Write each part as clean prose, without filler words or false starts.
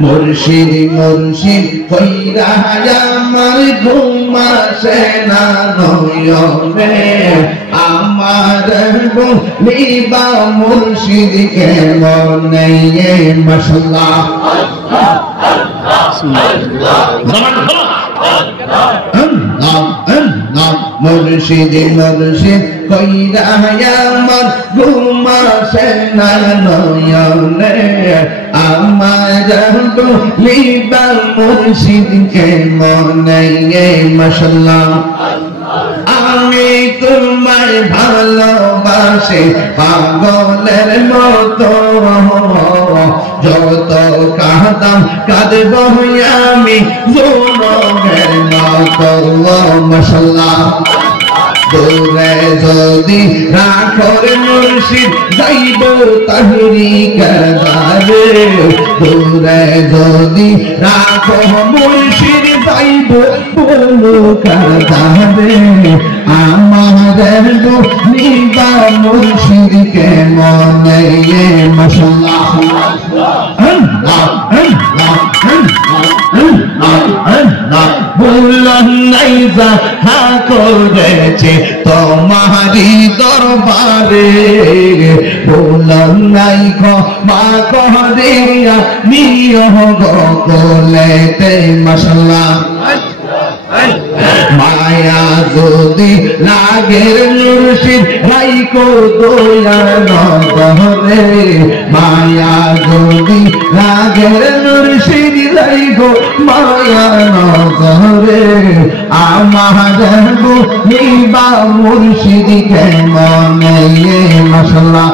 মুর্শিদ মুর্শিদ কইরা আমার ঘুম আসে না নয়নে আমার বলিবা মুর্শিদ কে মনে মাশাআল্লাহ মুর্শিদ মুর্শিদ কইরা আমার ঘুম আসে না নয়নে আমার বলিবা মুর্শিদ কে মনে মাশাআল্লাহ আমি তোমায় ভালোবাসি পাগলের মতো যত কাঁদাম কাঁদব আমি জনমের মতো মাশাআল্লাহ দূরে যদি রাখর মুর্শিদ যাইব তাহরি কারে দূরে যদি রাখো মুর্শিদ যাইব বলো কারে আমাদের নিবা মুর্শিদ কে মনে মাশাআল্লাহ বললাম নাই যা হা করেছে তোমারি দরবারে বললাম নাই ক্ষমা করে নিয় গলেতে মাশাআল্লাহ মায়া যদি লাগের মুর্শিদ রাইকো দয়া নগরে মায়া যদি লাগের মুর্শিদ রাইকো মায়া নগরে আমাদের নিবা মুর্শিদ কে মনে মাশাআল্লাহ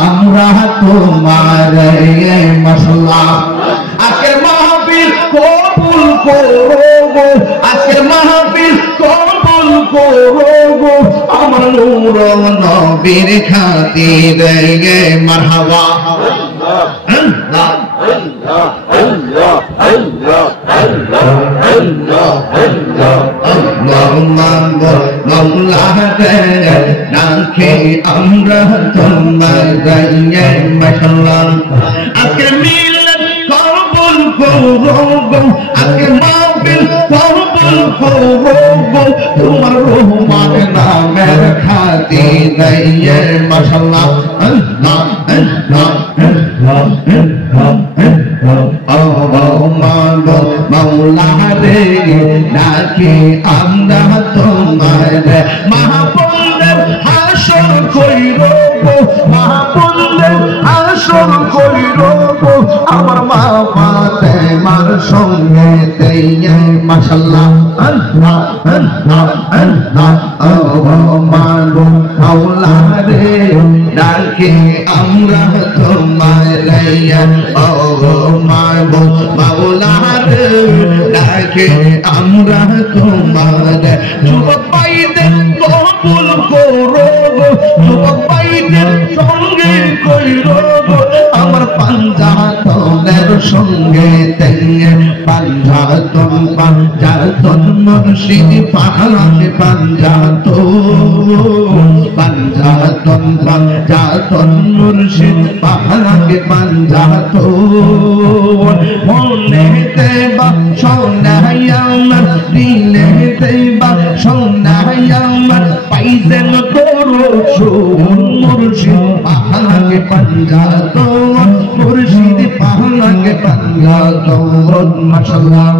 আমরা তোমার মাশাআল্লাহ আজকের মাহফিল কবুল করো আজকের মাহফিল কবুল করো আমার নূর নবীর খাতিরে মারহাবা আল্লাহ আল্লাহ আল্লাহ আল্লাহ আল্লাহ আল্লাহ আল্লাহ আল্লাহুম্মা মাওলা রাখে আমরা তোমার গায়ে মাশাআল্লাহ আজকে মিলাদ কবুল করো আজকে মাহফিল কবুল করো তোমার রহমান নামের খাতিরে মাশাআল্লাহ আল্লাহ আল্লাহ মাওলা রে ডাকে আমরা তোমার মাহবুবের হাসর কইরো মাহবুবের হাসর কইরো আমার মা ফাতেমার সঙ্গে তেয়ে মাশাআল্লাহ আল্লাহ আল্লাহ আল্লাহ মাওলা রে ডাকে আমরা তোমার মাওলা রে ডাকে আমরা তোমার যুবক ভাইদের কবুল করো যুবক ভাইদের সঙ্গে কইরো আমার পাঞ্জাতনের সঙ্গে তেয়ে পাঞ্জাতন মুর্শিদ পাহাড়ে পাঞ্জাতন মুর্শিদ পাহাড়ে পাঞ্জাতন মনে দেবা সোনাই আমার দিলে দেবা সোনাই আমার পাইছেন করো শোন মুর্শিদ পাহাড়ে পাঞ্জাতন মুর্শিদ পাহাড়ে পাঞ্জাতন মাশাআল্লাহ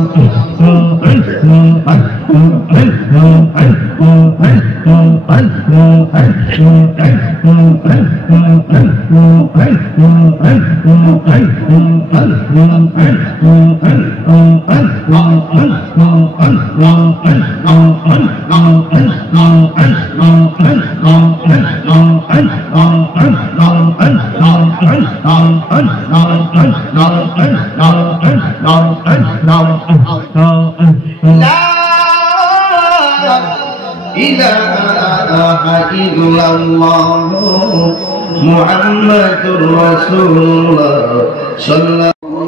মুহাম্মাদুর রাসূলুল্লাহ সাল্লাল্লাহু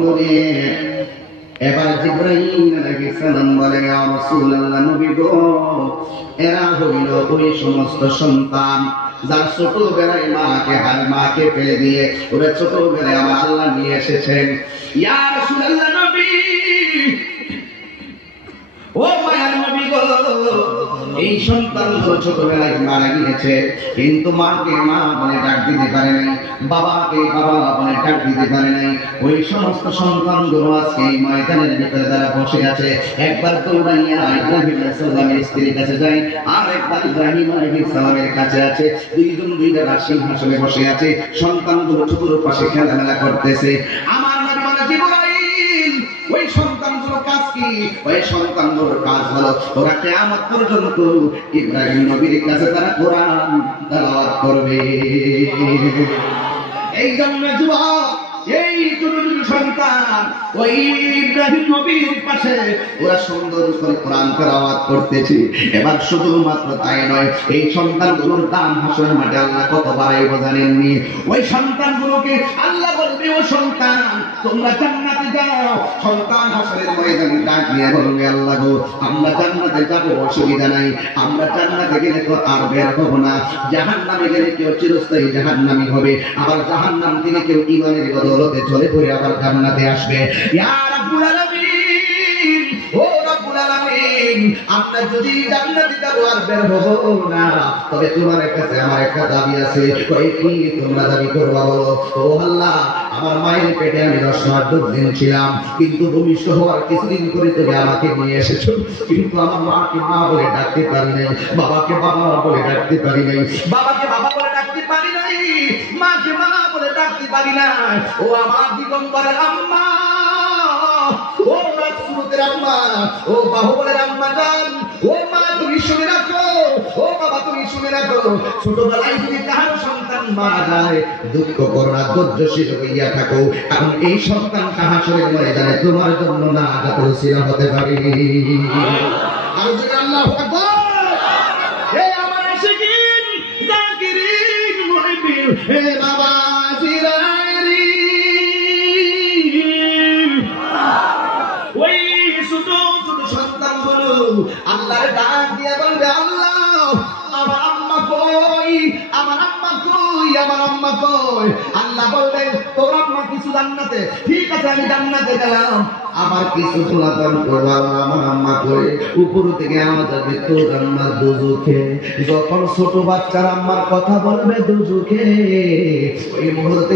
এবার জিবরাইল আলাইহিস সালাম বলে ইয়া রাসূলুল্লাহ নবী গো এরা হইল ওই সমস্ত সন্তান যার ছোটবেলায় মাকে ফেলে দিয়ে ওরা ছোটবেলায় আমার আল্লাহ নিয়ে এসেছেন। ইয়া রাসূলুল্লাহ নবী ও মায়ার নবী গো এই সন্তানগুলো ছোটবেলায় মারা গিয়েছে, কিন্তু মাকে মা বলে ডাক দিতে পারে নাই, বাবাকে বাবা বলে ডাক দিতে পারে নাই। ওই সমস্ত সন্তানগুলো আজকে এই ময়দানের ভিতরে তারা বসে আছে। একবার দৌড়াইয়া ইব্রাহিম আলাইহিস সালামের স্ত্রীর কাছে যায়, আর একবার ইব্রাহিম আলাইহিস সালামের কাছে আছে। দুইজন দুই জায়গায় সিংহাসনে বসে আছে, সন্তানগুলো ছোটর পাশে খেলামেলা করতেছে। আমার নবী বলে জিবরাইল ওই সন্তানগুলো কাজ কি? ওই সন্তানগুলোর কাজ হলো ওরা কিয়ামত পর্যন্ত ইব্রাহিম নবীর কাছে তারা কোরআন তেলাওয়াত করবে। এই জন্য যুবক এই সন্তান ওই ইব্রাহিম নবীর পাশে ওরা সুন্দর করে কোরআন তেলাওয়াত করতেছে। এবার শুধুমাত্র তাই নয়, এই সন্তানগুলোর দাম হাসরের মাঠে আল্লাহ কত বাড়াইব জানেননি? ওই সন্তানগুলোকে আল্লাহ বলবে ও সন্তান তোমরা জান্নাতে যাও। সন্তান হাসরের ময়দানে ডাক দিয়ে বলবে আল্লাহ গো আমরা জান্নাতে যাব, অসুবিধা নাই, আমরা জান্নাতে গেলে তো আর বের হবো না। জাহান্নামে গেলে কেউ চিরস্থায়ী জাহান্নামী হবে, আবার জাহান্নাম থেকে কেউ ঈমানের বদৌলতে চলে পড়ে আবার জান্নাতে আসবে। ইয়া রাব্বুল আলামিন ও রাব্বুল আলামিন আমরা যদি জান্নাতে যাব আর বের হবো না, তবে তোমার কাছে আমার একটা দাবি আছে। কই কি তোমরা দাবি করবা বলো? ও আল্লাহ আমার মায়ের পেটে আমি 10 মাস 10 দিন ছিলাম, কিন্তু ভূমিষ্ঠ হওয়ার কিছুদিন করে তুমি আমাকে নিয়ে এসেছো, কিন্তু আমার মাকে মা বলে ডাকতে পারি নাই, বাবাকে বাবা বলে ডাকতে পারি নাই, বাবাকে বাবা বলে ডাকতে পারি নাই, মাকে মা বলে ডাকতে পারি না। ও আমার দিগম্বরের আম্মা, ও রাসূলের আম্মা, ও বাহুবলের আম্মা জান, ও মা তুমি শুনে রাখো, ও বাবা তুমি শুনে রাখো, ছোটবেলায় যদি কারো সন্তান মারা যায় দুঃখ করো না, ধৈর্যশীল হইয়া থাকো, কারণ এই সন্তানটা হাসরের ময়দানে তোমার জন্য না আঘাতের উসিলা হতে পারে। আর যদি আল্লাহু আকবার হে আমার আশিকিন জাকিরিন মুহিবিন হে বাবা জিরাইরি ওই ছোট ছোট সন্তানগুলো আল্লাহর ডাক দিয়ে বলবে আল্লাহ আমার আম্মা কই, আমার আম্মা কই, আমার আম্মা কই। আল্লাহ বলবেন তোর আম্মা কিছু জান্নাতে, ঠিক আছে আমি জান্নাতে গেলাম, আমার কিছু তোলাদান করলাম, আমার আম্মা কই? উপর থেকে আমাদের তোর আম্মা দুজুকে। যখন ছোট বাচ্চার আম্মার কথা বলবে দুজুকে, ওই মুহূর্তে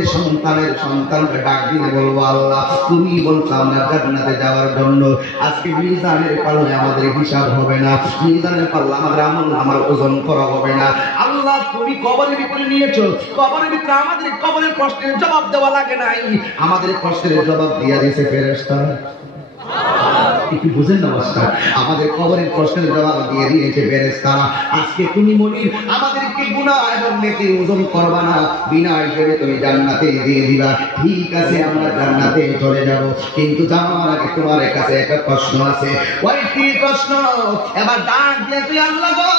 সন্তানকে ডাক দিয়ে বলবো আল্লাহ তুমি বলছো আমরা জান্নাতে যাওয়ার জন্য, আজকে মিজানের পাল্লায় আমাদের হিসাব হবে না, মিজানের পাল্লা আমাদের আমল আমার ওজন করা হবে না। আল্লাহ তুমি কবরের ভিতরে নিয়েছো, কবরের ভিতরে আমাদের কবরের প্রশ্নের জবাব দেওয়া লাগে নাই, আমাদের প্রশ্নের জবাব দিয়ে দিয়েছে ফেরেশতা। কি বুঝেন না মাস্টার? আমাদের কবরের প্রশ্নের জবাব দিয়ে দিয়েছে ফেরেশতা। আজকে তুমি মনির আমাদেরকে গুনাহ এবং নেকি ওজন করবা না, বিনা হিসেবে তুমি জান্নাতে দিয়ে দিবা। ঠিক আছে আমরা জান্নাতে চলে যাব, কিন্তু যাওয়ার আগে তোমার কাছে একটা প্রশ্ন আছে। ওই কি প্রশ্ন? এবার ডাক দিয়ে তুই আল্লাহ গো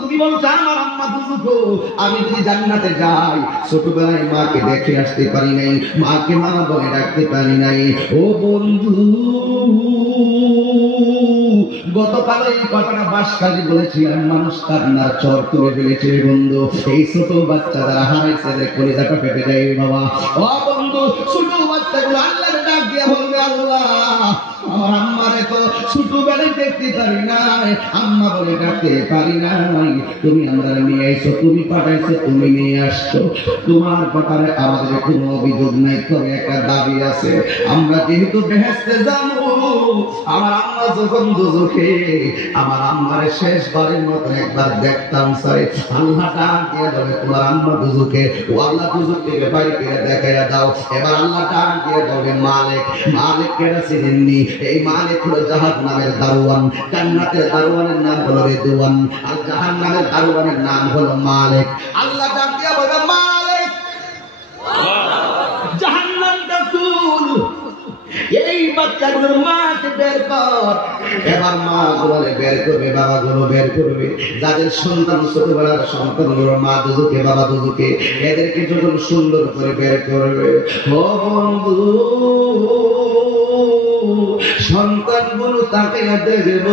তুমি বলছো আমার আম্মা দুজুকো, আমি যদি জান্নাতে যাই ছোটবেলায় মাকে দেখে আসতে পারি নাই, মাকে মা বলে ডাকতে পারি নাই। ও বন্ধু গতকাল এই ঘটনা বাসকালী বলেছিলাম, মানুষ কান্নার চর তুলে ফেলেছে বন্ধু। এই ছোট বাচ্চা যারা হারাইছে কলিজাটা ফেটে যায় বাবা। ও বন্ধু ছোট বাচ্চাগুলো আল্লাহর ডাক দিয়ে বলবে আল্লাহ আমার আম্মারে তো ছোটবেলায় দেখতে পারি নাই, আম্মা বলে ডাকতে পারি নাই, তুমি আমরা নিয়ে আইছো, তুমি পাঠাইছো, তুমি নিয়ে আসছো, তোমার ব্যাপারে আমাদের কোনো অভিযোগ নাই, তবে একটা দাবি আছে, আমরা যেহেতু বেহেশতে যাবো আমার আম্মা আম্মা যখন দুজখে আমার আম্মারে শেষবারের মতো একবার দেখতাম চাই আল্লাহ ডাক দিয়ে বলে তোমার আম্মা দুজখে ও আল্লাহ দুজখ থেকে বাড়ি করে দেখাইয়া দাও এবার আল্লাহ ডাক দিয়ে বলে মালিক মালিক কেরা চিনেননি এই মালিক হলো জাহান্নামের দারোয়ান জান্নাতের দারোয়ানের নাম হলো রিদওয়ান আর জাহান্নামের দারোয়ানের নাম হলো মালিক আল্লাহ ডাক দিয়ে বলে মালিক জাহান্নামটা তুল এই বাচ্চাগুলোর মাকে বের কর এবার মা গুলো বের করবে বাবা গুলো বের করবে যাদের সন্তান ছোটবেলার সন্তানগুলো মা দুজকে বাবা দুজকে এদেরকে যখন সুন্দর করে বের করবে ও বন্ধু সন্তানগুলো তাকে দেখব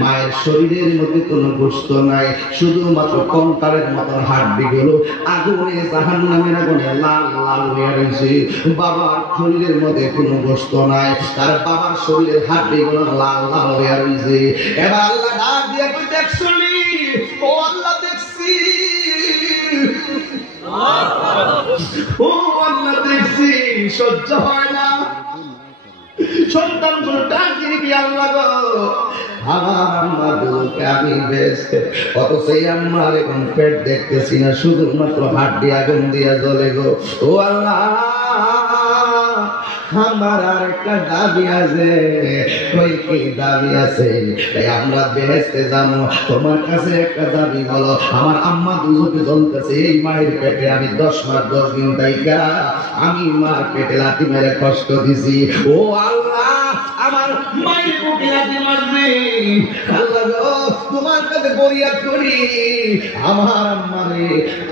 মায়ের শরীরের মধ্যে কোনো গোশত নাই শুধুমাত্র কঙ্কালের মতো হাড্ডি গুলো আগুনে জাহান্নামের আগুনে লাল লাল হয়ে রয়েছে বাবার শরীরের মধ্যে কোনো গোশত নাই তার বাবার শরীরের হাড্ডি গুলো লাল লাল হয়ে রয়েছে এবার আল্লাহ ডাক দিয়ে তুই দেখছলি ও আল্লাহ দেখছি ও আল্লাহ দেখছি সহ্য হয় না সন্তান গুলো ডাক দিয়ে আল্লাহ গো আমার আম্মা দুকে আমি বেঁচে অত সেই আম্মার এখন পেট দেখতেছি না শুধুমাত্র হাড্ডি আগুন দিয়া জ্বলে গো ও আল্লাহ আমার আর একটা দাবি আছে কই কি দাবি আছে আমরা বেহেশতে যাবো তোমার কাছে একটা দাবি বলো আমার আম্মা দুজকে জ্বলতেছে এই মায়ের পেটে আমি 10 মাস 10 দিন তাইকা আমি মার পেটে লাথি মেরে কষ্ট দিছি ও আল্লাহ আমার মায়ের বুকে লাথি মারবে আল্লাহ গো তোমার কাছে ফরিয়াদ করি আমার আম্মারে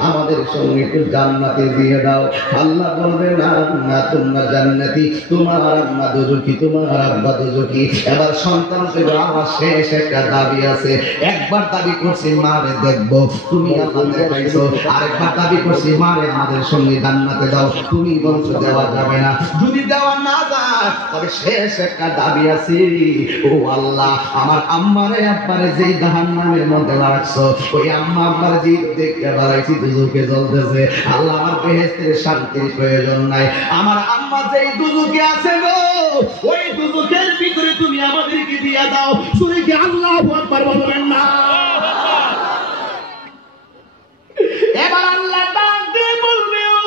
আমাদের সঙ্গে একটু জান্নাতে দিয়ে দাও আল্লাহ বলবে না না তোমরা জান্নাতি তোমার আম্মা দুজকি তোমার আব্বা দুজকি এবার সন্তান থেকে আমার শেষ একটা দাবি আছে একবার দাবি করছি মারে দেখবো তুমি আল্লাহ দেখাইছো আরেকবার দাবি করছি মারে আমাদের সঙ্গে জান্নাতে দাও তুমি বলছো দেওয়া যাবে না যদি দেওয়া না যায় তবে শেষ একটা দাবি আছে ও আল্লাহ আমার আম্মারে আব্বারে যেই জাহান্নামের মধ্যে রাখছো ওই আম্মা আব্বার যে দেখতে বাড়াইছি দুজকে জ্বলতেছে আল্লাহ আমার বেহেশতের শান্তির প্রয়োজন নাই আমার আম্মা যেই দুজকে আছে গো ওই দুজকের ভিতরে তুমি আমাদেরকে দিয়ে দাও শুনে কি আল্লাহু আকবার বলবেন না এবার আল্লাহ ডাক দিয়ে বলবে ও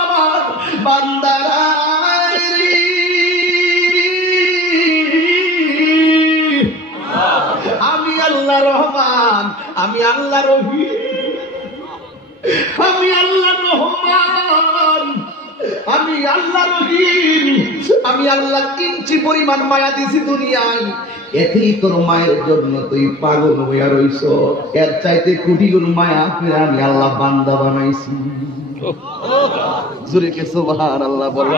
আমার বান্দারা আমি আল্লাহ রহমান আমি আল্লাহ রহিম আমি আল্লাহ রহমান আমি আল্লাহ রহিম আমি আল্লাহ কিঞ্চি পরিমাণ মায়া দিছি দুনিয়ায় এতেই তোর মায়ের জন্য তুই পাগল হইয়া রইছ এর চাইতে কোটি গুণ মায়া করে আমি আল্লাহ বান্দা বানাইছি জোরে কে সুবহানাল্লাহ বলো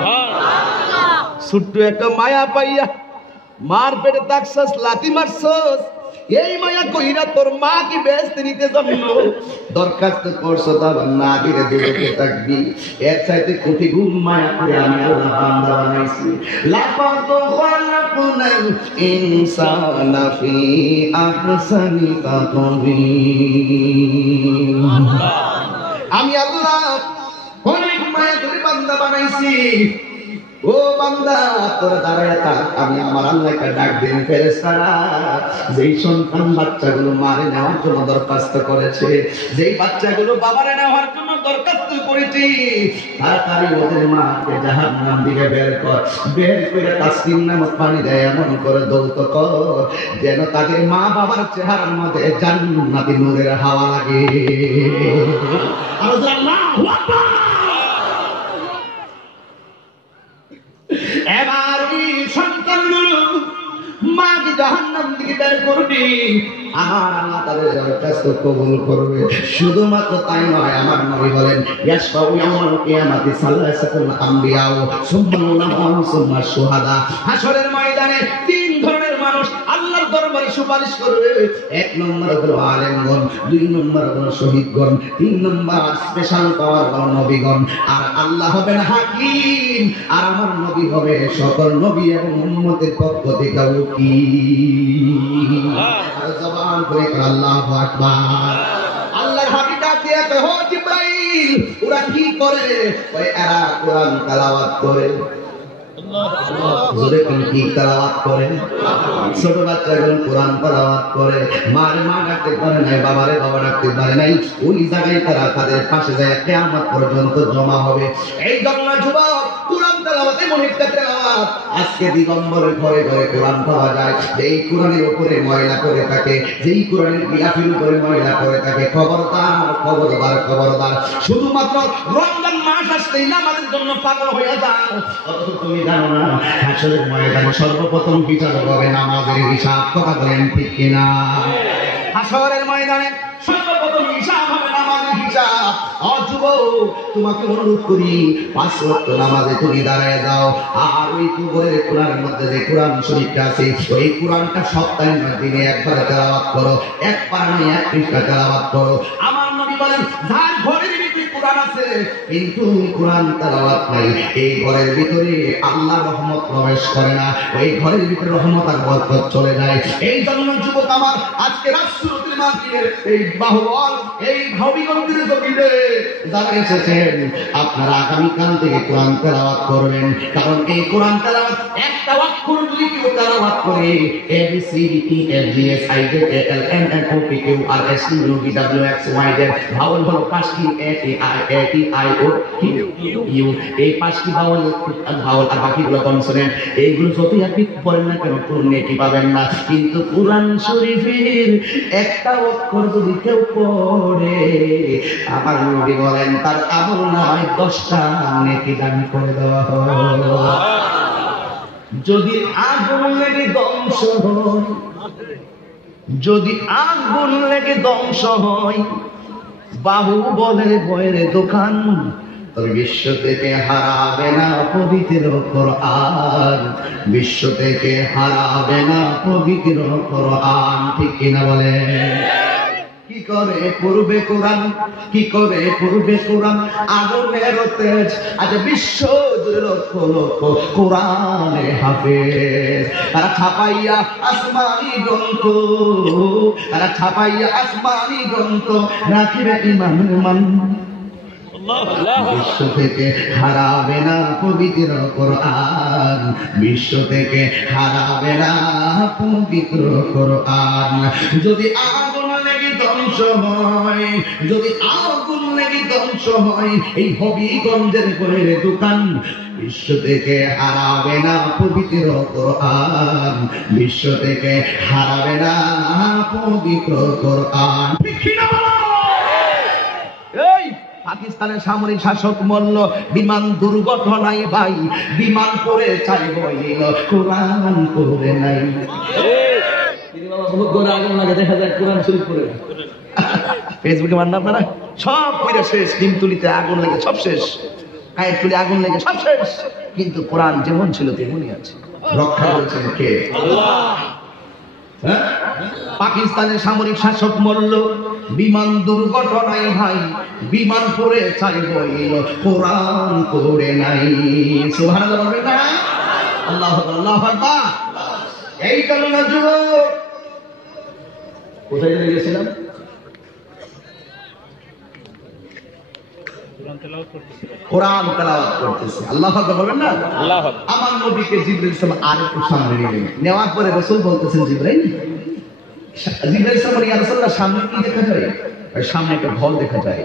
ছোট্ট একটা মায়া পাইয়া মার পেটে তাকছস লাথি মারছস এই মায়া কইরা তোর মা কি বেহেশতে নিতে জন্য দরখাস্ত করছো তা না দিলে দুজকে থাকবি এর চাইতে কোটি গুণ মায়া করে আমি আল্লাহ বান্দা বানাইছি লাকাদ খালাকনাল ইনসানা ফি আহসানি তাকওয়িম আমি আল্লাহ অনেক মায়া করে বান্দা বানাইছি ও বান্দা তোরা দাঁড়ায় থাক আমি আমার আল্লাহকে ডাক দিন ফেরেশতারা যেই সন্তান বাচ্চাগুলো মারে নেওয়ার জন্য দরখাস্ত করেছে যেই বাচ্চাগুলো বাবারে নেওয়ার জন্য দরখাস্ত করেছি তাড়াতাড়ি ওদের মাকে জাহান্নাম থেকে বের করে তাসকিন নামক পানি দেয় এমন করে দৌত কর যেন তাদের মা বাবার চেহারার মধ্যে জান্নাতি নূরের হাওয়া লাগে আল্লাহু আকবার এবার ওই সন্তানগুলো মাকে জাহান্নাম থেকে বের করবি আমার আল্লাহ তাদের দরখাস্ত কবুল করবে শুধুমাত্র তাই নয় আমার নবী বলেন ইয়াশফাউ ইয়াউমাল কিয়ামাতি সালাসাতুল আম্বিয়া সুম্মা উলামা সুম্মা শুহাদা হাশরের ময়দানে তিন ধরনের মানুষ আল্লাহর দরবারে সুপারিশ করবে এক নম্বর হলো আলেমগণ দুই নম্বর হলো শহীদগণ তিন নম্বর স্পেশাল পাওয়ার হলো নবীগণ আর আল্লাহ হবেন হাকিম আর আমার নবী হবে সকল নবী এবং উম্মতের পক্ষ থেকে উকিল আর জবান করে আল্লাহু আকবার আল্লাহর হাবিব ডাকে কহ জিবরাইল ওরা কি করে ওই এরা কোরআন তেলাওয়াত করে জোরে কোন কি তেলাওয়াত করে? ছোট বাচ্চাগুলো কোরআন তেলাওয়াত করে, মার মা ডাকতে পারে নাই, বাবারে বাবা ডাকতে পারে নাই, ওই জায়গায় তারা তাদের পাশে যায় কিয়ামত পর্যন্ত জমা হবে। এই জন্য যুবক, কোরআন তেলাওয়াত এমন একটা তেলাওয়াত, আজকে দিগম্বরের ঘরে ঘরে কোরআন পাওয়া যায়। এই কোরআনের উপরে ময়লা করে থাকে, যেই কোরআনের গিলাফের উপরে ময়লা করে থাকে, খবরদার খবরদার খবরদার। শুধুমাত্র রমজান মাস আসলেই নামাজের জন্য পাগল হয়ে যাও, অথচ তুমি জানো না হাসরের ময়দানে সর্বপ্রথম বিচার হবে নামাজের হিসাব। কথা বলেন ঠিক কিনা? হাসরের ময়দানে সর্বপ্রথম হিসাব হবে নামাজের হিসাব। যুবক, তোমাকে অনুরোধ করি, 5 ওয়াক্ত নামাজে তুমি দাঁড়ায় যাও, আর ওই কবরের কোরআনের মধ্যে যে কোরআন শরীফটা আছে, ওই কোরআনটা সপ্তাহে 9 দিনে একবার তেলাওয়াত করো, এক পারা নিয়ে 1 পৃষ্ঠা তেলাওয়াত করো। আমার নবী বলেন, যার ঘরের ভিতরে কোরআন আছে কিন্তু কোরআন তেলাওয়াত নাই, এই ঘরের ভিতরে আল্লাহর রহমত প্রবেশ করে না, ওই ঘরের ভিতরে রহমত আর বরকত চলে যায়। এই জন্য যুবক আমার, আজকে রাসূলুল্লাহ মাহফিলের এই বাহুবল, এই ভাবিগঞ্জের জমিনে যারা এসেছেন, আপনারা আগামীকাল থেকে কোরআন তেলাওয়াত করবেন, কারণ এই কোরআন তেলাওয়াত একটা অক্ষর যদি কেউ তেলাওয়াত করে, ABCDEFGHIJKLMNOPQRSTUVWXYZ ভাওয়াল হলো 5টি, ATIOU, এই 5টি ভাওয়াল আর বাকিগুলো কনসোনেন্ট। এইগুলো যতই আপনি পড়েন না কেন কোন নেকি পাবেন না, কিন্তু কোরআন শরীফের একটা অক্ষর যদি কেউ পড়ে, আমার নবী বলেন তার আমলনামায় 10টা নেকি দান করে দেওয়া হয়। যদি আগুন লেগে ধ্বংস হয়, যদি আগুন লেগে ধ্বংস হয় বাহুবলের বইয়ের দোকান, তবে বিশ্ব থেকে হারাবে না পবিত্র কোরআন, বিশ্ব থেকে হারাবে না পবিত্র কোরআন। ঠিক কিনা বলে? কি করে পড়বে কোরআন, কি করে পড়বে কোরআন? আগুনের তেজ, আজ বিশ্ব জুড়ে লক্ষ লক্ষ কোরআনে হাফেজ, তারা ছাপাইয়া আসমানি গ্রন্থ, তারা ছাপাইয়া আসমানি গ্রন্থ রাখিবে ইমান মান। বিশ্ব থেকে হারাবে না পবিত্র কোরআন, বিশ্ব থেকে হারাবে না পবিত্র কোরআন। যদি আগুন লেগে ধ্বংস হয়, যদি আগুন লেগে ধ্বংস হয় এই হবিগঞ্জের বইয়ের দোকান, বিশ্ব থেকে হারাবে না পবিত্র কোরআন, বিশ্ব থেকে হারাবে না পবিত্র কোরআন। এই পাকিস্তানের সামরিক শাসক মল্ল, বিমান দুর্ঘটনায় ভাই বিমান পড়ে চাই বইল, কোরআন পড়ে নাই। আগুন লাগে, দেখা যায় কোরআন শরীফ পড়ে। ফেসবুকে মান আপনারা সব পড়ে শেষ, ডিমতুলিতে আগুন লেগে সব শেষ, কায়ের তুলে আগুন লেগে সব শেষ, কিন্তু কোরআন যেমন ছিল তেমনই আছে। রক্ষা করেছেন কে? আল্লাহ। পাকিস্তানের সামরিক শাসক মরল বিমান দুর্ঘটনায় ভাই বিমান পড়ে চাই বইল, কোরআন পড়ে নাই। সুবহানাল্লাহ বলবেন না? আল্লাহু আকবার, আল্লাহু আকবার। এই কারণে যুবক, কোথায় গেছিলাম? কোরআন তেলাওয়াত করতেছে। আল্লাহু আকবার বলবেন না? আল্লাহু আকবার। আমার নবীকে জিবরাইল সাহেব আরেকটু সামনে নিলেন, নেওয়ার পরে রাসূল বলতেছেন, জিবরাইল সাহেব ইয়া রাসূলুল্লাহ, সামনে কি দেখা যায়? সামনে একটা ঘর দেখা যায়,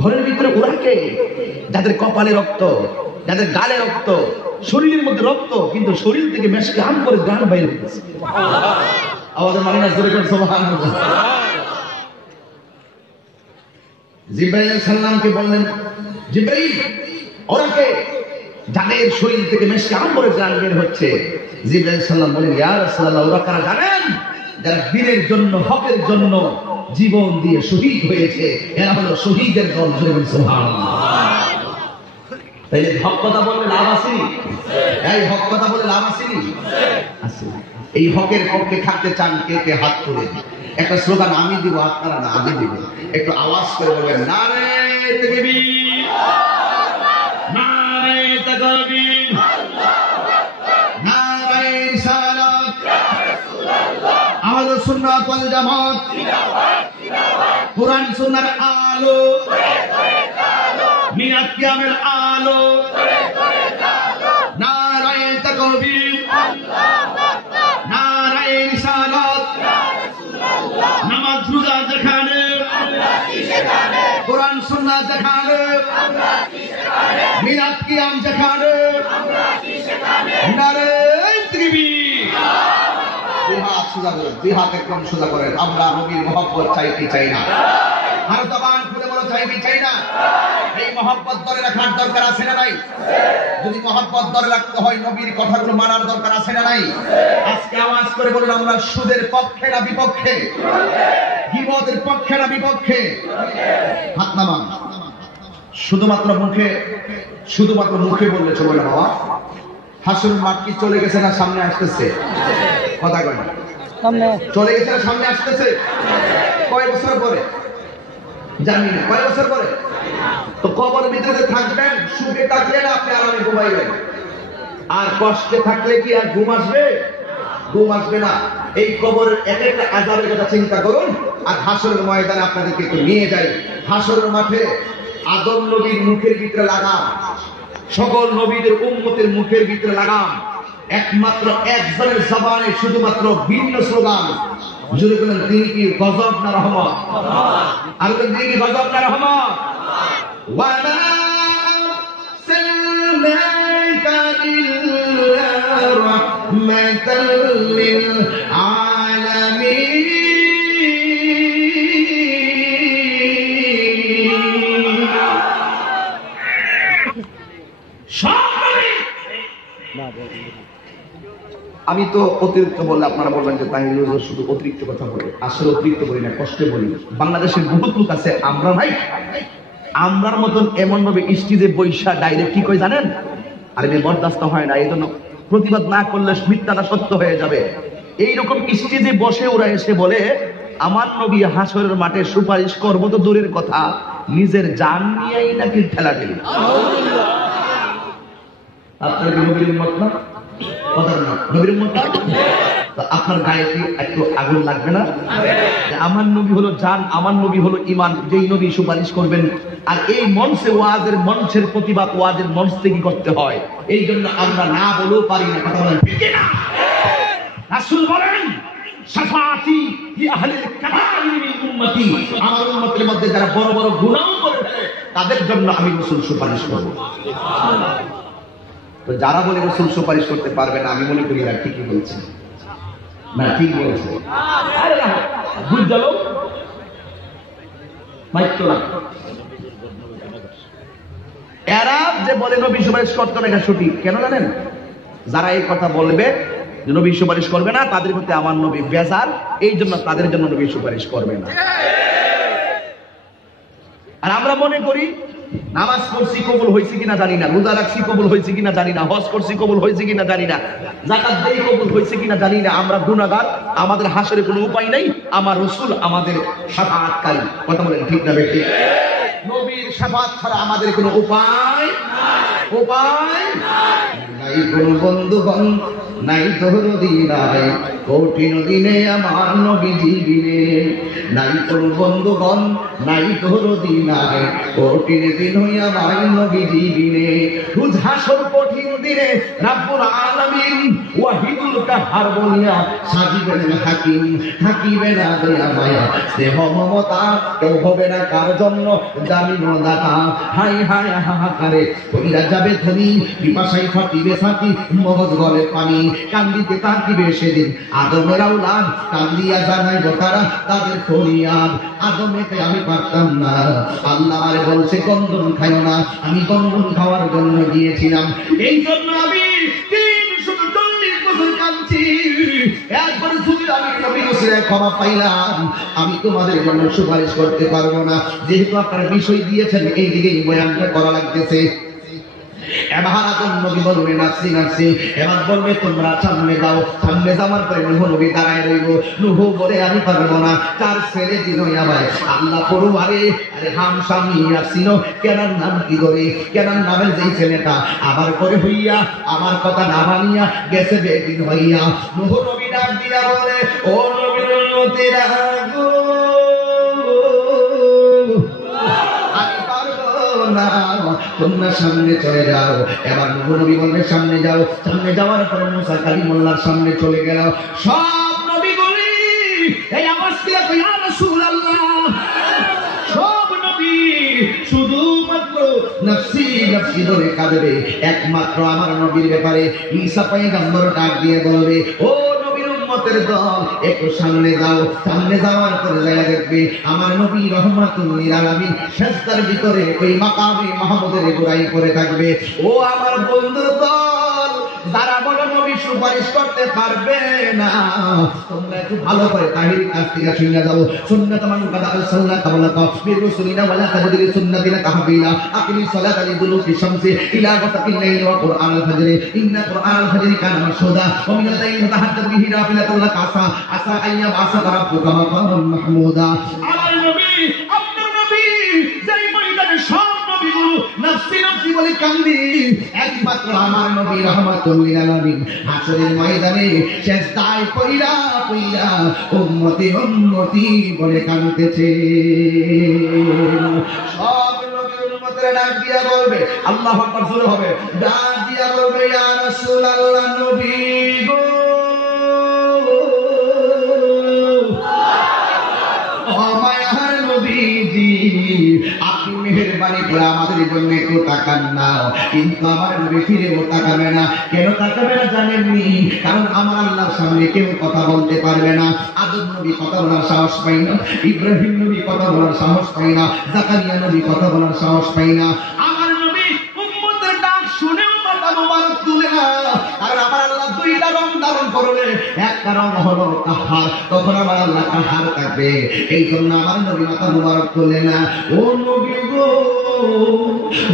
ঘরের ভিতরে ওরা কে? যাদের কপালে রক্ত, যাদের গালে রক্ত, শরীরের মধ্যে রক্ত, কিন্তু শরীর থেকে মেশকে আম করে গান বাইরে হচ্ছে। আমাদের মালিনা জোরে করে সুবহানাল্লাহ। জিবরাইল সাল্লামকে বললেন, জিবরাইল ওরা কে? যাদের শরীর থেকে মেশকে আম করে গান বের হচ্ছে। জিবরাইল সাল্লাম বলেন, ইয়া রাসূলুল্লাহ, ওরা কারা জানেন? যারা দ্বীনের জন্য, হকের জন্য জীবন দিয়ে শহীদ হয়েছে, এরা হলো শহীদের দল। সুবহানাল্লাহ। তাইলে হক কথা বললে লাভ আছে? এই হক কথা বলে লাভ আছে? এই হকের পক্ষে থাকতে চান কে কে হাত তুলে? একটা স্লোগান আমি দিব, আপনারা না আমি দিব, একটু আওয়াজ করে বলবেন, নারে তাকবীর, নারে তাকবীর, নারে রিসালাত, আহলে সুন্নাত ওয়াল জামাত, কোরআন সুন্নাহর আলো, মিলাদ কিয়ামের আলো, নারে যেখানে কোরআন সুন্নাহ যেখানে মিলাদ কিয়াম যেখানে নারে তাকবীর বিহাত একদম সোজা করেন। আমরা নবীর মহব্বত চাইতে চাই না, আর জবান খুলে বলো চাইতে চাই না। এই মহব্বত ধরে রাখার দরকার আছে না নাই? যদি মহব্বত ধরে রাখতে হয় নবীর কথাগুলো মানার দরকার আছে না নাই? আজকে আওয়াজ করে বলুন আমরা সুদের পক্ষে না বিপক্ষে, গীবতের পক্ষে না বিপক্ষে? হাত নামান। শুধুমাত্র মুখে বললে চলবে না বাবা। হাসুর মাঠ কি চলে গেছে না সামনে আসতেছে? কথা কয় না। সামনে চলে গেছে না সামনে আসতেছে? কয় বছর পরে জানি না, কয় বছর পরে? তো কবরের ভিতরে থাকবেন, সুখে থাকলে না আপনি আরামে ঘুমাইবেন, আর কষ্টে থাকলে কি আর ঘুম আসবে? ঘুম আসবে না। এই কবরের এক একটা আযাবের কথা চিন্তা করুন। আর হাসরের ময়দানে আপনাদেরকে একটু নিয়ে যাই। হাসরের মাঠে আদম নবীর মুখের ভিতরে লাগাম, সকল নবীদের উম্মতের মুখের ভিতরে লাগাম, একমাত্র একজনের জবানে শুধুমাত্র ভিন্ন স্লোগান। জোরে বলেন তিনি কি গজব না রহমত? আর তিনি কি গজব না রহমত? ওয়া মা আরসালনাকা ইল্লা রাহমাতাল লিল আলামিন। আমি তো অতিরিক্ত বললে আপনারা বলবেন যে তাই শুধু অতিরিক্ত কথা বলে। আসলে অতিরিক্ত বলি না, কষ্টে বলি। বাংলাদেশের বহুত লোক আছে আমরা নাই, আমরার মতন এমন ভাবে স্টেজে বৈশা ডাইরেক্ট কি কই জানেন? আরে বরদাস্ত হয় না, এই জন্য প্রতিবাদ না করলে মিথ্যাটা সত্য হয়ে যাবে। এইরকম স্টেজে বসে ওরা এসে বলে আমার নবী হাসরের মাঠে সুপারিশ করবো তো দূরের কথা, নিজের জান নিয়েই নাকি ঠেলা ঠেলি। আপনার কি নবীর উম্মত না? নবীর উম্মত না? আপনার গায়ে কি একটু আগুন লাগবে না? আমার নবী হলো জান, আমার নবী হলো ঈমান, যেই নবী সুপারিশ করবেন। আর এই মঞ্চে ওয়াজের মঞ্চের প্রতিবাদ ওয়াজের মঞ্চ থেকে করতে হয়, এই জন্য আমরা না বলেও পারি না। কথা বলেন ঠিক না? রাসূল বলেন শাফাআতি লি আহলিল কাবাইর মিন উম্মতি, আমার উম্মতের মধ্যে যারা বড় বড় গুনাহ করে ফেলে তাদের জন্য আমি রাসূল সুপারিশ করব। সুবহানাল্লাহ। তো যারা বলে রাসূল সুপারিশ করতে পারবে না, আমি মনে করি এরা ঠিকই বলছে না, ঠিক বলছে। আরে না ভুল গেল মাইতো না। এরা যে বলে নবী সুপারিশ করতে না, এটা সঠিক কেন জানেন? যারা এই কথা বলবে যে নবী সুপারিশ করবে না, তাদের প্রতি আমার নবী বেজার, এই জন্য তাদের জন্য নবী সুপারিশ করবে না। আর আমরা মনে করি নামাজ পড়ছি কবুল হয়েছে কিনা জানি না, রোজা রাখছি কবুল হয়েছে কিনা জানি না, হজ করছি কবুল হয়েছে কিনা জানি না, যাকাত দেই কবুল হয়েছে কিনা জানি না। আমরা গুনাহগার, আমাদের হাসরে কোনো উপায় নাই, আমার রাসূল আমাদের শাফাআতকারী। কথা বলেন ঠিক না বেঠিক? নবীর শাফাআত ছাড়া আমাদের কোনো উপায় নাই। কোনো বন্ধুগণ নাই তোর দিনায়, কঠিন দিনে আমার নবীজি বিনে। নাই কোনো বন্ধুগণ নাই তোর দিনায়, কঠিন দিন হইয়া আমার নবীজি বিনে। হাসর কঠিন দিনে রাব্বুল আলামিন ওয়াহিদুল কাহার বলিয়া সাজিবেন হাকিম, থাকিবে না দয়া মায়া স্নেহ মমতা, কেউ হবে না কার জন্য জামিন দাতা। হাই হায় হাহাকারে কইরা যাবে ধনী, পিপাসায় ফাটিবে ছাতি, মগজ গলে পানি, কান্দিতে তাকিবে সেদিন আদমের আওলাদ, কান্দিয়া জানাইব তারা তাদের ফরিয়াদ। আদমেকে আমি পারতাম না, আল্লাহ আমারে বলছে গন্ধম খাইও না, আমি গন্ধম খাওয়ার জন্য গিয়েছিলাম, এই জন্য আমি 340 বছর কাঁদছি। একবারে যদি আমি নবীর ওসিলায় ক্ষমা পাইলাম, আমি তোমাদের জন্য সুপারিশ করতে পারবো না। যেহেতু আপনারা বিষয় দিয়েছেন, এই দিকেই বয়ানটা করা লাগতেছে। এবার আদম নবী বলবে নাফসি নাফসি, এবার বলবে তোমরা সামনে যাও। সামনে যাওয়ার পরে নূহ নবী দাঁড়ায় রইব। নূহ বলে আমি পারবো না, 4 ছেলে দিল আমার আল্লাহ করু। আরে হাম স্বামী আসছিল, কেনার নাম কি করে? কেনার নামের যেই ছেলেটা আবার করে হইয়া আমার কথা না মানিয়া গেছে বেদিন হইয়া। নূহ নবী ডাক দিয়া বলে, ও নবীর উম্মতেরা গো, তোমরা সামনে চলে যাও। এবার নবী বলবে সামনে যাও। সামনে যাওয়ার পরে মুসা কালিমুল্লাহর সামনে চলে গেল। সব নবীগুলি এই আওয়াজ দিয়ে ইয়া রাসূলুল্লাহ জীবনে কাঁদবে একমাত্র আমার নবীর ব্যাপারে। ঈসা পয়গম্বর ডাক দিয়ে বলবে, ও নবীর উম্মতের দল, একটু সামনে যাও। সামনে যাওয়ার পরে জায়গা দেখবে আমার নবী রহমাতুল লিল আলামিন সিজদার ভিতরে ওই মাকামে মাহমুদের গোড়াই করে থাকবে। ও আমার বন্ধুর দল, যারা বড় নবী সুপারিশ করতে পারবে না, তোমরা একটু ভালো করে তাহির কাছ থেকে শুনে যাও। সুন্নাত মান কাদা সাল্লাল্লাহু তাআলা বির রাসূলিনা ওয়ালা তাহদিরি সুন্নাতিনা তাহবিলা আকিমি সালাত লিদুলুকি শামসি ইলা গাসাকিল লাইল ওয়া কুরআনুল ফাজর ইন্না কুরআনুল ফাজর কানা মাশহুদা ওয়া মিনাল লাইলি তাহাজ্জাদ বিহি নাফিলাতুল লাক আসা আইয়া আসা রাব্বুকা মাকামান মাহমুদা। আমার নবী, আপনার নবী যেই ময়দানে সব নবীগুলো নফসি নফসি বলে কান্দি, একমাত্র আমার নবী রহমাতুল লিল আলামিন হাসরের ময়দানে সিজদায় পইরা পইরা উম্মতি উম্মতি বলে কাঁদতেছে। সব নবীর উম্মতরা ডাক দিয়া বলবে, আল্লাহু আকবার জোরে হবে, ডাক দিয়া বলবে, ইয়া রাসূলুল্লাহ, নবী গো, ও মায়ার নবীজি, আপনি মেহেরবানি করে আমাদের জন্য একটু তাকান না। কিন্তু আমার নবী ফিরেও তাকাবে না। কেন তাকাবে না জানেননি? কারণ আমার আল্লাহর সামনে কেউ কথা বলতে পারবে না। আদম নবী কথা বলার সাহস পাই না, ইব্রাহিম নবী কথা বলার সাহস পাই না, জাকারিয়া নবী কথা বলার সাহস পাই না। আমার নবী উম্মতের ডাক শুনেও মাথা মোবারক তুলে না। আর আমার আল্লাহ দুইটা রং ধারণ করলে, একটা রং হলো কাহার, তখন আমার আল্লাহ কাহার থাকবে। এই জন্য আমার নবী মাথা মোবারক তুলে না। ও নবী গো,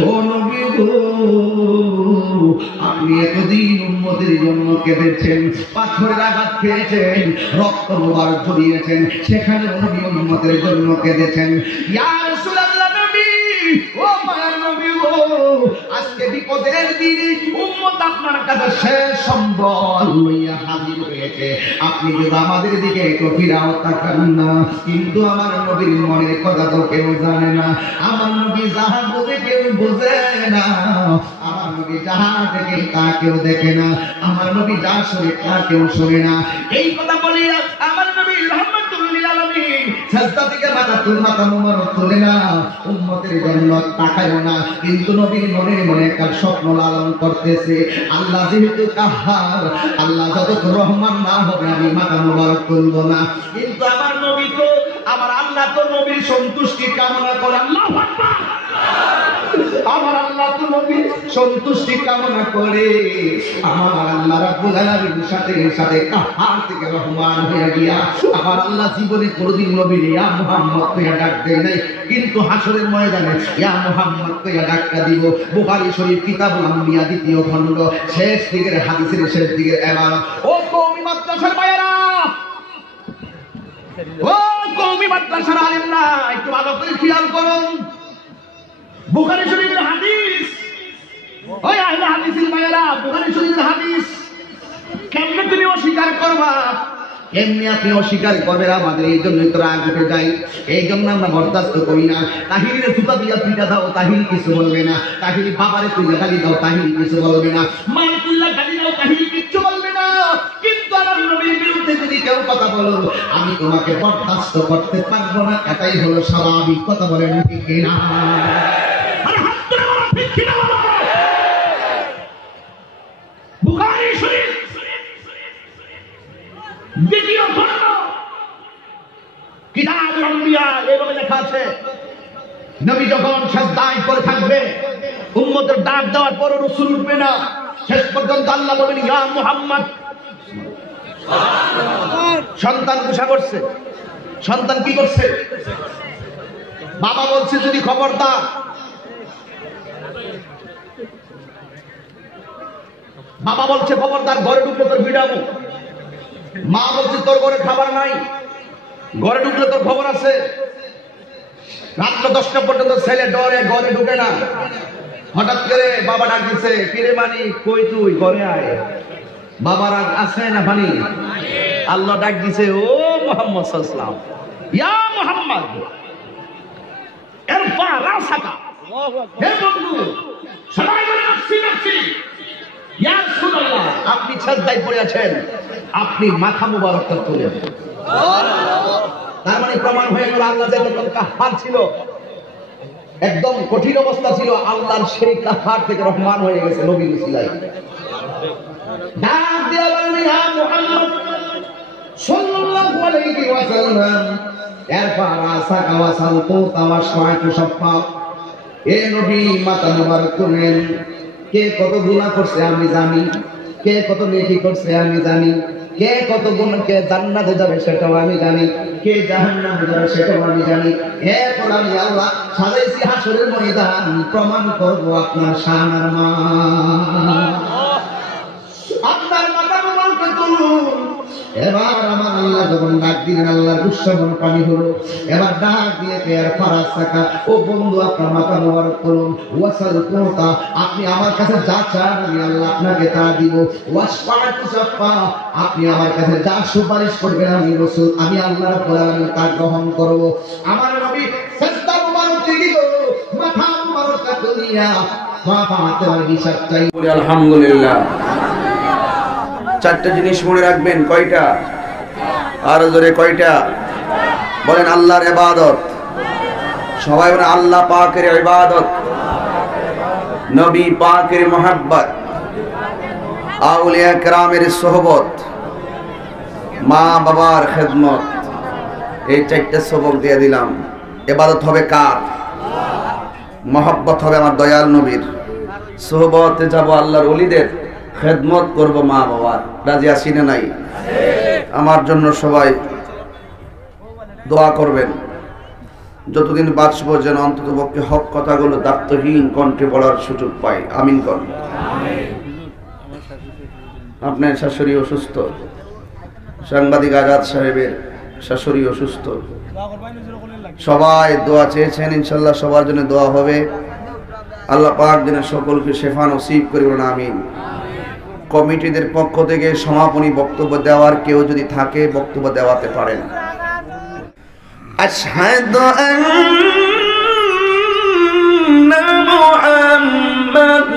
ও নবী গো, আপনি এতদিন উম্মতের জন্য কেঁদেছেন, পাথরের আঘাত খেয়েছেন, রক্ত মোবারক ঝরিয়েছেন, সেখানে নবী উম্মতের জন্য কেঁদেছেন। ইয়া রাসূলুল্লাহ, নবী, ও মায়ার নবী গো, আজকে বিপদের দিনে উম্মত আপনার কাছে শেষ সম্বল লইয়া হাজির হয়েছে। আপনি যদি আমাদের দিকে একটু ফিরাও তাকান না। কিন্তু আমার নবীর মনের কথা তো কেউ জানে না। আমার নবী যাহা বোঝে কেউ বোঝে না। আমার নবী যাহা দেখে তা কেউ দেখে না। আমার নবী যা শোনে তা কেউ শোনে না। এই কথা বলিয়া আমার নবী রহমাতুল লিল আলামিন সিজদা থেকে মাথা মোবারক তোলে না, উম্মতের জন্য তাকায়ও না। কিন্তু নবীর মনে মনে একটা স্বপ্ন লালন করতেছে, আল্লাহ যেহেতু কাহার, আল্লাহ যত রহমান না হবে আমি মাথা মোবারক তুলব না। কিন্তু আমার নবী তো, আমার আল্লাহ তো নবীর সন্তুষ্টি কামনা করে। আল্লাহু আকবার। আমার আল্লাহ তো নবীর সন্তুষ্টি কামনা করে। আমার আল্লাহ রাব্বুল আলামিনের সাথে সাথে কাহার থেকে রহমান হয়ে গিয়া আমার আল্লাহ জীবনে কোনদিন নবীর ইয়া মুহাম্মদ কইয়া ডাক দেয় নাই। কিন্তু হাসরের ময়দানে ইয়া মুহাম্মদ কইয়া ডাকটা দিব। বুখারী শরীফ কিতাবুল আম্বিয়া 2য় খণ্ড শেষ দিকের হাদিসের শেষ দিকের এবার, ও কওমি মাদ্রাসার ভাইয়েরা, ও কওমি মাদ্রাসার আলেমরা, একটু ভালো করে খেয়াল করুন। বুখারী শরীফের হাদিস, ওই আহলে হাদিসের ভাইয়েরা, বুখারী শরীফের হাদিস কেমনে তুমি অস্বীকার করবা? এমনি আপনি অস্বীকার করবেন। আমাদের এই জন্যই তো রাগ উঠে যায়, এই জন্য আমরা বরদাস্ত করি না। তাহিরিরে জুতা দিয়া পিটা দাও, তাহিরি কিছু বলবে না। তাহিরি বাবারে তুলে গালি দাও, তাহিরি কিছু বলবে না। মায়ের তুল্লা গালি দাও, তাহিরি কিচ্ছু বলবে না। কিন্তু আমার নবীর বিরুদ্ধে যদি কেউ কথা বলো, আমি তোমাকে বরদাস্ত করতে পারবো না। এটাই হলো স্বাভাবিক। কথা বলেন ঠিক কিনা? বুখারী শরীফ 2য় খণ্ড কিতাবুল আম্বিয়া এভাবে লেখা আছে, নবী যখন সিজদায় করে থাকবে, উম্মতের ডাক দেওয়ার পর রাসূল উঠবে না। শেষ পর্যন্ত আল্লাহ বলেন, ইয়া মুহাম্মদ। সন্তান গুসা করছে। সন্তান কি করছে? বাবা বলছে যদি খবরদার, বাবা বলছে খবরদার, ঘরে ঢুকলে তোর ভিড়াবো। মা বলছে তোর ঘরে খাবার নাই, ঘরে ঢুকলে তোর খবর আছে। রাত্র 10টা পর্যন্ত ছেলে ডরে ঘরে ঢুকে না। হঠাৎ করে বাবা ডাক দিচ্ছে, কিরে মানি কই তুই, ঘরে আয়। বাবার আছে না পানি? আল্লাহ ডাক দিছে, ও মুহাম্মদ সাল্লাল্লাহু আলাইহি ওয়াসাল্লাম, ইয়া মুহাম্মদ ইরফা রাসাকা। হে বন্ধু, সবাই বলে নাফসি নাফসি। ইয়া রাসূলুল্লাহ, আপনি সিজদায় পড়ে আছেন, আপনি মাথা মুবারকটা তুলেন। তার মানে প্রমাণ হয়ে গেল আল্লাহ যে তখন কাহার ছিল, একদম কঠিন অবস্থা ছিল, আল্লাহর সেই কাহার থেকে রহমান হয়ে গেছে নবীর উসিলায়। ডাক দিয়ে বলেন, ইয়া মুহাম্মদ সাল্লাল্লাহু আলাইহি ওয়াসাল্লাম, এরপর আসাকা ওয়াসালতু তাওয়াশমাতু সাফা, এ নবী মাথা মোবারক করেন, কে কত গুনাহ করছে আমি জানি, কে কত নেকি করছে আমি জানি, কে কত গুনাহ, কে জান্নাতে যাবে সেটাও আমি জানি, কে জাহান্নামে যাবে সেটাও আমি জানি। এরপর আমি আল্লাহ সাজাইছি হাসরের ময়দান, প্রমাণ করব আপনার শান আর মান। আপনার মাথা মোবারক তুলুন। এবার আমার আল্লাহ যখন ডাক দিলেন, আল্লাহর দুঃসমন পানি হলো। এবার ডাক দিয়ে এর ফারাজ থাকা, ও বন্ধু আপনার মাথা মোবারক করুন, ওয়াসাল কোতা, আপনি আমার কাছে যা চান আমি আল্লাহ আপনাকে তা দিব। ওয়াসফাতু সাফা, আপনি আমার কাছে যা সুপারিশ করবেন আমি রাসূল, আমি আল্লাহ রাব্বুল আলামিন তা গ্রহণ করব। আমার নবী সাজদা মোবারক দিল, মাথা মোবারক তুলিয়া মাফাতে আর হিসাব চাই। বলি আলহামদুলিল্লাহ। চারটা জিনিস মনে রাখবেন। কয়টা? আরো জোরে কয়টা? বলেন আল্লাহর ইবাদত। সবাই বলেন আল্লাহ পাকের ইবাদত, নবী পাকের মুহাব্বত, আউলিয়া কেরামের সোহবত, মা বাবার খেদমত। এই চারটা সবক দিয়ে দিলাম। ইবাদত হবে কার? মুহাব্বত হবে আমার দয়াল নবীর, সোহবতে যাব আল্লাহর ওলিদের, খেদমত করব মা বাবার। রাজি আছি না নাই? আমার জন্য সবাই দোয়া করবেন, যতদিন বাঁচব যেন অন্তত পক্ষে হক কথাগুলো দায়িত্বহীন কণ্ঠে বলার সুযোগ পাই। আমিন কর। আপনার শাশুড়ি অসুস্থ, সাংবাদিক আজাদ সাহেবের শাশুড়ি অসুস্থ, সবাই দোয়া চেয়েছেন, ইনশাল্লাহ সবার জন্য দোয়া হবে। আল্লাহ পাক যেন সকলকে শেফা নসিব করে, বলুন আমিন। কমিটিদের পক্ষ থেকে সমাপনী বক্তব্য দেওয়ার কেউ যদি থাকে বক্তব্য দেওয়াতে পারেন। আশহাদু আন্না মুহাম্মাদার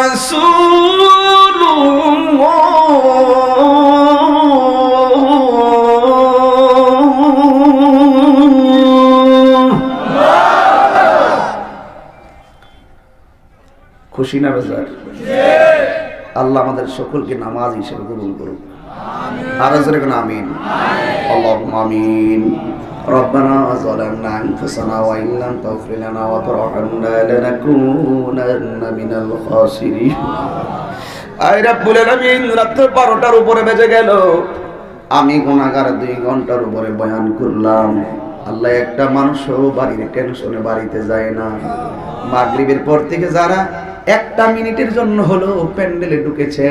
রাসূলুল্লাহ। খুশি না বেজার? আল্লাহ আমাদের সকলকে নামাজ হিসেবে কবুল করুন। আর জোরে কোন আমিন। আল্লাহুম্মা আমিন। রব্বানা যালামনা আনফুসানা ওয়া ইন লাম তাগফির লানা ওয়া তারহামনা লানাকুনান্না মিনাল খাসিরিন। আয় রব্বুল আলামিন, রাত 12টার উপরে বেজে গেল, আমি গুনাহগার 2 ঘন্টার উপরে বয়ান করলাম। আল্লাহ, একটা মানুষও বাড়ির টেনশনে বাড়িতে যায় না। মাগরিবের পর থেকে যারা একটা মিনিটের জন্য হলো প্যান্ডেলে ঢুকেছে,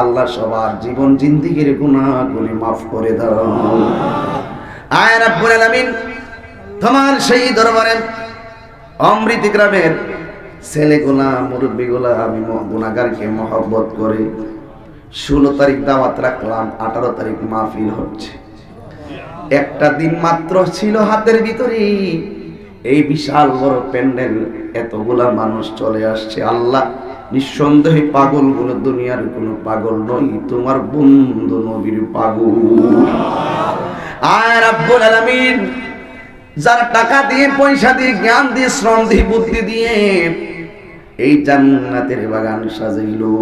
আল্লাহ সবার জীবন জিন্দেগির গুনাহগুলি মাফ করে দাও। আয় রব্বুল আলামিন, তোমার সেই দরবারে অমৃত গ্রামের ছেলেগুলা মুরব্বীগুলা আমি গুনাহগারকে মহব্বত করে 16 তারিখ দাওয়াত রাখলাম, 18 তারিখ মাহফিল হচ্ছে। একটা দিন মাত্র ছিল হাতের ভিতরে, এই বিশাল বড় প্যান্ডেল, এতগুলা মানুষ চলে আসছে। আল্লাহ, নিঃসন্দেহে পাগলগুলো দুনিয়ার কোনো পাগল নয়, তোমার বন্ধু নবীর পাগল। আয় রব্বুল আলামিন, যারা টাকা দিয়ে, পয়সা দিয়ে, জ্ঞান দিয়ে, শ্রম দিয়ে, বুদ্ধি দিয়ে এই জান্নাতের বাগান সাজাইলো,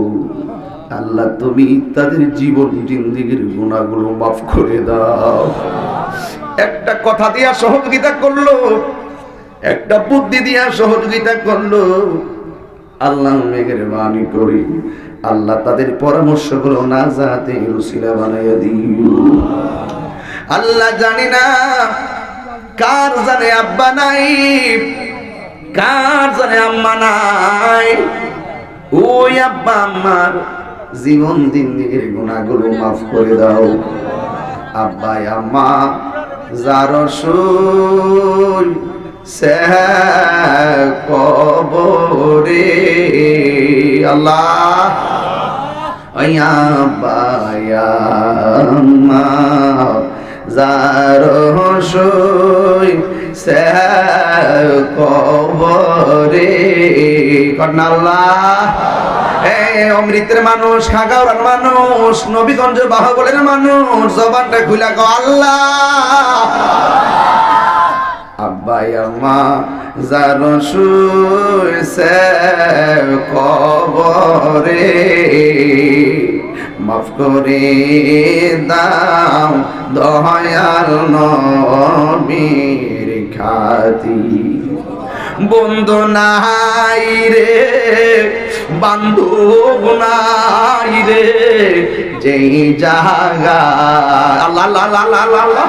আল্লাহ তুমি তাদের জীবন জিন্দেগির গুনাহগুলো মাফ করে দাও। একটা কথা দিয়া সহযোগিতা করলো, একটা বুদ্ধি দিয়া সহযোগিতা করলো, আল্লাহ মেহেরবানি করি, আল্লাহ তাদের পরামর্শগুলো নাজাতের উসিলা বানাইয়া দিও। আল্লাহ, জানি না কার জানে আব্বা নাই, কার জানে আম্মা নাই, ওই আব্বা আম্মার জীবন জিন্দেগির গুনাহগুলো মাফ করে দাও। আব্বা আম্মা যার সই সে কবরে, আল্লাহ আব্বা আম্মা যার সই সে কবরে, কন্যা আল্লাহ। অমৃতের মানুষ, খাগাওয়ার মানুষ, নবীগঞ্জ বাহুবলের মানুষ, জবানটা খুলা কও আল্লাহ। আব্বা আম্মা যার শুইছে কবরে মাফ করে দাও দয়াল নবীর খাতির। বন্ধু নাই রে বান্ধব নাই রে যেই জায়গা আল্লাহ আল্লাহ আল্লাহ আল্লাহ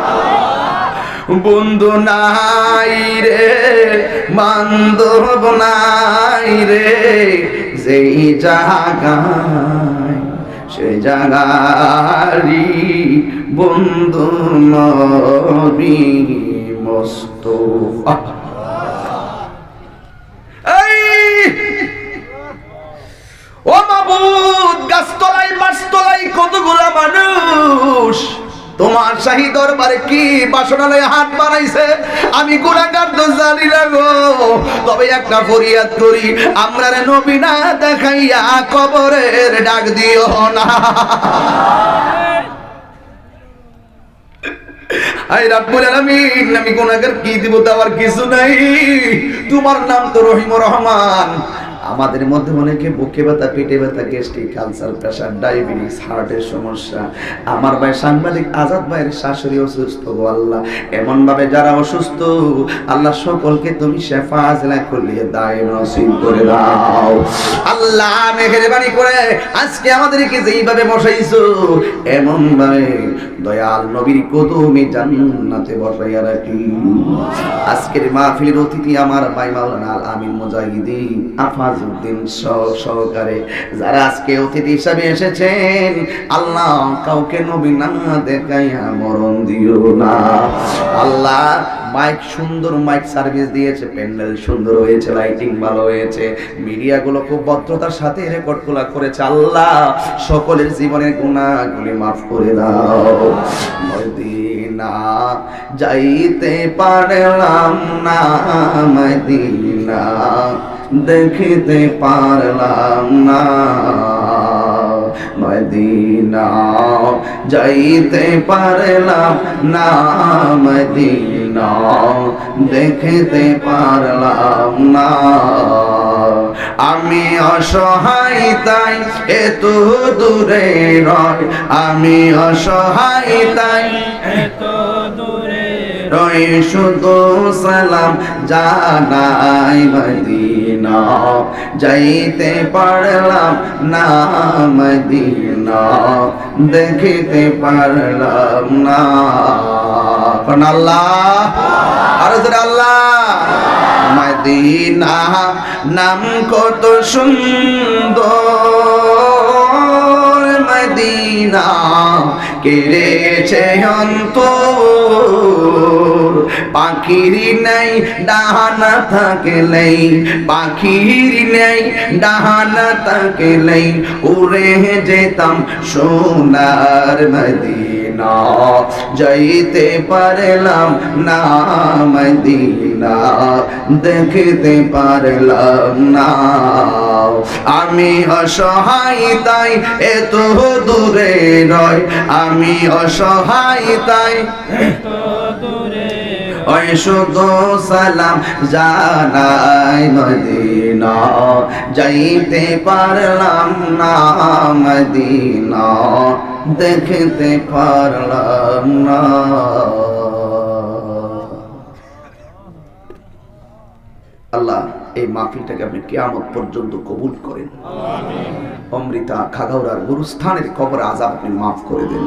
বন্ধু নাই রে বান্ধব নাই রে যেই জায়গায় সেই জায়গারি বন্ধু নবী মুস্তাফা। ও মাবুদ, গাছতলায় মাছতলায় কতগুলা মানুষ তোমার শাহী দরবারে কি বাসনালয়ে হাত বানাইছে, আমি গুনাহগার তো জানি না গো। তবে একটা ফরিয়াদ করি, আমরা রে নবী না দেখাইয়া কবরের ডাক দিও না। আই রাব্বুল আলামিন, আমি গুনাহগার কি দিব দেওয়ার কিছু নাই, তোমার নাম তো রহিমুর রহমান। আমাদের মধ্যে অনেকে বুকে ব্যথা, পেটে ব্যথা, গ্যাস্ট্রিক, আলসার, প্রেসার, ডায়াবেটিস, হার্টের সমস্যা। আমার ভাই সাংবাদিক আজাদ ভাইয়ের শাশুড়ি অসুস্থ গো আল্লাহ। এমন ভাবে যারা অসুস্থ আল্লাহ সকলকে তুমি শেফা আজলা করিয়ে দায় নসিব করে দাও আল্লাহ। মেহেরবানি করে আজকে আমাদেরকে যেইভাবে বসাইছো এমন ভাবে দয়াল নবীর কদমে জান্নাতে বসাইয়া রাখি। আজকের মাহফিলের অতিথি আমার ভাই মাওলানা আল আমিন মুজাহিদি আফাজউদ্দিন সহকারে যারা আজকে অতিথি হিসাবে এসেছেন, আল্লাহ কাউকে নবী না দেখাইয়া মরণ দিও না আল্লাহ। মাইক সুন্দর মাইক সার্ভিস দিয়েছে, প্যান্ডেল সুন্দর হয়েছে, লাইটিং ভালো হয়েছে, মিডিয়াগুলো খুব ভদ্রতার সাথে রেকর্ডগুলো করেছে। আল্লাহ সকলের জীবনের গুনাহগুলি মাফ করে দাও। মদিনা যাইতে পারলাম না, মদিনা দেখিতে পারলাম না, মদিনা যাইতে পারলাম না, মদিনা দেখিতে পারলাম না। আমি অসহায় তাই এত দূরে রয়, আমি অসহায় তাই এত দূরে রয়, শুধু সালাম জানাই মদিনা যাইতে পারলাম না, মদিনা দেখিতে পারলাম না। আল্লাহ আর আল্লাহ। মদিনা নাম কত সুন্দর, মদিনা কেড়েছে অন্তর। পাখির নেই ডানা থাকলেই, পাখির নেই ডানা থাকলেই উড়ে যেতাম সোনার মদিনা যাইতে পারলাম না, মদিনা দেখতে পারলাম না। আমি অসহায় তাই এত দূরে রয়, আমি অসহায় তাই এত দূরে ওই শুধু সালাম জানাই মদিনা যাইতে পারলাম না, মদিনা দেখতে পারলাম না। আল্লাহ এই মাহফিলটাকে আপনি কিয়ামত পর্যন্ত কবুল করেন। অমৃতা খাগাউড়ার গুরুস্থানের কবর আযাব আপনি মাফ করে দেন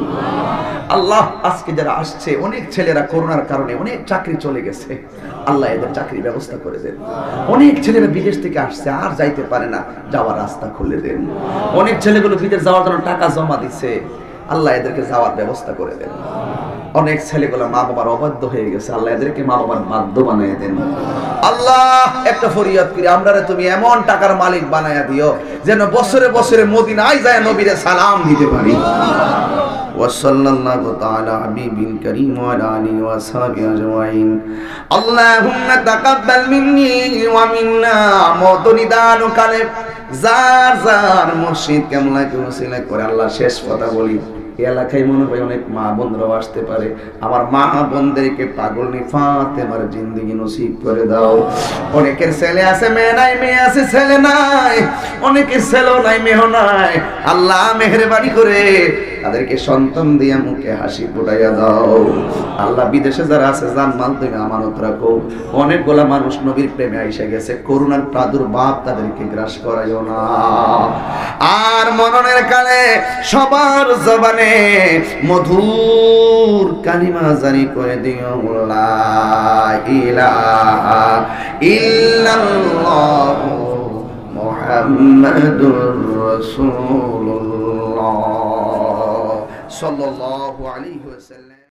আল্লাহ। আজকে যারা আসছে অনেক ছেলেরা করোনার কারণে অনেক চাকরি চলে গেছে, আল্লাহ এদের চাকরির ব্যবস্থা করে দেন। অনেক ছেলেরা বিদেশ থেকে আসছে আর যাইতে পারে না, যাওয়ার রাস্তা খুলে দেন। অনেক ছেলেগুলো বিদেশ যাওয়ার জন্য টাকা জমা দিচ্ছে, আল্লাহ এদেরকে যাওয়ার ব্যবস্থা করে দেন। অনেক ছেলেগুলো মা বাবার অবাধ্য হয়ে গেছে, আল্লাহ এদেরকে মা বাবার বাধ্য বানিয়ে দেন আল্লাহ। একটা ফরিয়াদ করি, আমরা তুমি এমন টাকার মালিক বানায়া দিও যেন বছরে বছরে মদিনায় যায় নবীরে সালাম দিতে পারি। ওয়াসাল্লাল্লাহু তাআলা হাবিবিল কারীম ওয়া আলা আলিহি ওয়া সাহবিহি আজমাইন। আল্লাহুম্মা তাকাব্বাল মিন্নি ওয়া মিন্না। মদনী দান কালে যার যার মুর্শিদ কেমলা কে ওসিলা করে আল্লাহ শেষ কথা বলি, এই এলাকায় মনে হয় অনেক মা বোনরাও আসতে পারে। আমার মা বোনদেরকে পাগলনি ফাতেমার জিন্দেগি নসিব করে দাও। অনেকের ছেলে আছে মেয়ে নাই, মেয়ে আছে ছেলে নাই, অনেকের ছেলেও নাই মেয়েও নাই। আল্লাহ মেহেরবানি করে তাদেরকে সন্তান দিয়া মুখে হাসি ফুটাইয়া দাও। আল্লাহ বিদেশে যারা আছে জানমাল তুমি আমানত রাখো। অনেকগুলা মানুষ নবীর প্রেমে আইসা গেছে, করুণার প্রাদুর্ভাব তাদেরকে গ্রাস করাইও না। আর মরণের কালে সবার জবানে মধুর কালিমা জারি করে দিও, লা ইলাহা ইল্লাল্লাহ মুহাম্মাদুর রাসূলুল্লাহ সাল্লাল্লাহু আলাইহি ওয়াসাল্লাম।